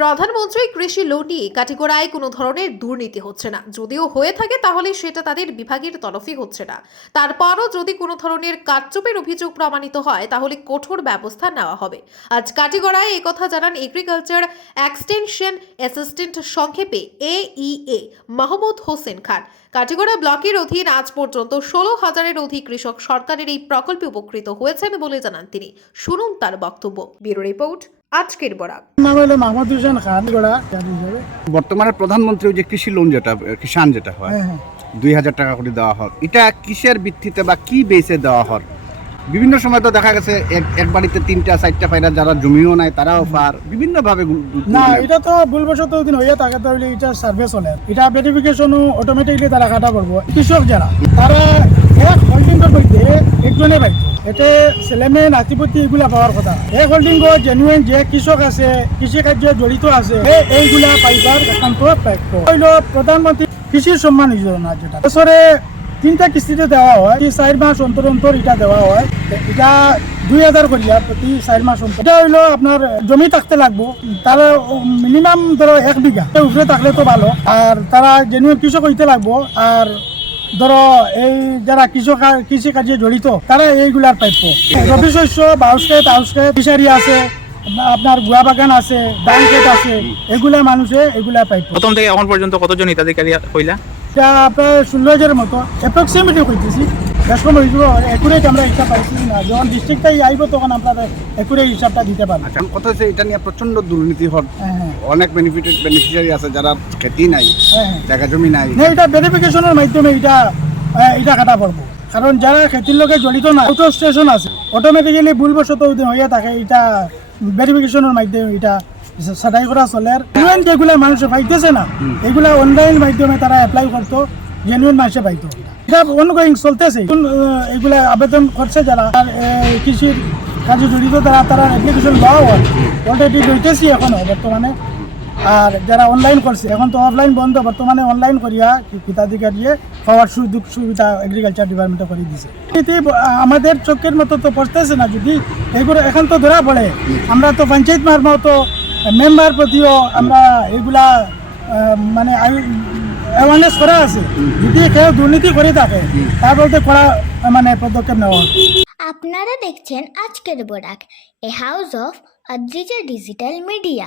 প্রধানমন্ত্রী কৃষি লোন নিয়ে কাটিগড়ায় কোনো ধরনের দুর্নীতি হচ্ছে না। যদিও হয়ে থাকে তাহলে সেটা তাদের বিভাগের তরফে হচ্ছে না। তারপরও যদি কোনো ধরনের কারচুপির অভিযোগ প্রমাণিত হয় তাহলে কঠোর ব্যবস্থা নেওয়া হবে। আজ কাটিগড়ায় এই কথা জানান এগ্রিকালচার এক্সটেনশন অ্যাসিস্ট্যান্ট, সংক্ষেপে AEA, মাহমুদ হোসেন খান। কাটিগড়া ব্লকের অধীন আজ পর্যন্ত 16,000-এর অধিক কৃষক সরকারের এই প্রকল্পে উপকৃত হয়েছেন বলে জানান তিনি। শুনুন তার বক্তব্য। ব্যুরো রিপোর্ট, আজকের বরাক। নাম হলো মাহমুদ হোসেন খান। বর্তমানে প্রধানমন্ত্রী যে কৃষি লোন যেটা কিষাণ যেটা হয় 2,000 টাকা করে দেওয়া হয়, এটা কিসের ভিত্তিতে বা কি বেসে দেওয়া হয়? বিভিন্ন সময় তো দেখা গেছে এক বাড়িতে 3টা-4টা পায়রা যারা জমিও নাই তারাও পার বিভিন্ন ভাবে না, এটা তো ভুলবশত দিন হইয়া থাকে, তাহলে এটা সার্ভে চলে, এটা ভেরিফিকেশন অটোমেটিকলি তারা কাটা করবো। কৃষক যারা তারা এক হোল্ডিংয়ের মধ্যে একজনে পাইত, এতে ছেলেমেয়ে নাতিপতি এগুলা পাওয়ার কথা। এক হোল্ডিং জেনুইন যে কৃষক আছে, কৃষি কার্য জড়িত আছে, এইগুলা পাইবার একান্ত প্রাপ্য। হইল প্রধানমন্ত্রী কৃষি সম্মান যোজনা, যেটা বছরে 3টা কিস্তিতে দেওয়া হয়, 4 মাস অন্তর অন্তর এটা দেওয়া হয়। এটা 2,000 করিয়া প্রতি 4 মাস অন্তর। এটা হইলো আপনার জমি থাকতে লাগবো, তার মিনিমাম ধরো 1 বিঘা উপরে থাকলে তো ভালো, আর তারা জেনুইন কৃষক হইতে লাগবো। আর ধরো এই যারা কৃষি কাজে জড়িত তারা এইগুলার প্রাপ্য। রবি শস্য, বাউস ক্ষেত, আউস ক্ষেত, ফিশারি আছে, আপনার গুয়া বাগান আছে, ধান ক্ষেত আছে, এগুলা মানুষে এগুলা প্রাপ্য। প্রথম থেকে এখন পর্যন্ত কতজন হিতাধিকারী হইলা? এটা প্রায় 16,000-এর মতো অ্যাপ্রক্সিমেটলি কইতেছি। বেশম হইব একুরেট আমরা হিসাব পাইছি না, যখন ডিস্ট্রিক্ট থেকে আইব তখন আমরা একুরেট হিসাবটা দিতে পারবো। আচ্ছা, কথা হচ্ছে এটা নিয়ে প্রচন্ড দুর্নীতি হয়। হ্যাঁ, অনেক বেনিফিশিয়ারি আছে যারা খেতি নাই, হ্যাঁ, জায়গা জমি নাই। না, এটা ভেরিফিকেশনের মাধ্যমে এটা কাটা পড়বো। কারণ যারা খেতির লোকে জড়িত না, আউট স্টেশন আছে, অটোমেটিক্যালি ভুলবশত হইয়া থাকে, এটা ভেরিফিকেশনের মাধ্যমে এটা সাটাই করা চলে। জেনুইন যেগুলা মানুষ পাইতেছে না, এগুলা অনলাইন মাধ্যমে তারা অ্যাপ্লাই করতো, জেনুইন মানুষে পাইতো। এটা অনগোয়িং চলতেছে। এগুলা আবেদন করছে যারা কৃষির কাজে জড়িত, তারা অ্যাপ্লিকেশন লওয়া হয়, অলরেডি লইতেছি এখনো বর্তমানে। আর যারা অনলাইন করছে, এখন তো অফলাইন বন্ধ, বর্তমানে অনলাইন করিয়া হিতাধিকার দিয়ে পাওয়ার সুযোগ সুবিধা এগ্রিকালচার ডিপার্টমেন্টে করে দিছে। আমাদের চোখের মতো তো পড়তেছে না, যদি এগুলো এখন তো ধরা পড়ে, আমরা তো পঞ্চায়েত মারফত মেম্বার প্রতিও আমরা এগুলা মানে অ্যাওয়ারনেস করা আছে। যদি কেউ দুর্নীতি করে থাকে তার বলতে করা মানে পদক্ষেপ নেওয়া। আপনারা দেখছেন আজকের Barak, a house of Adrija digital media.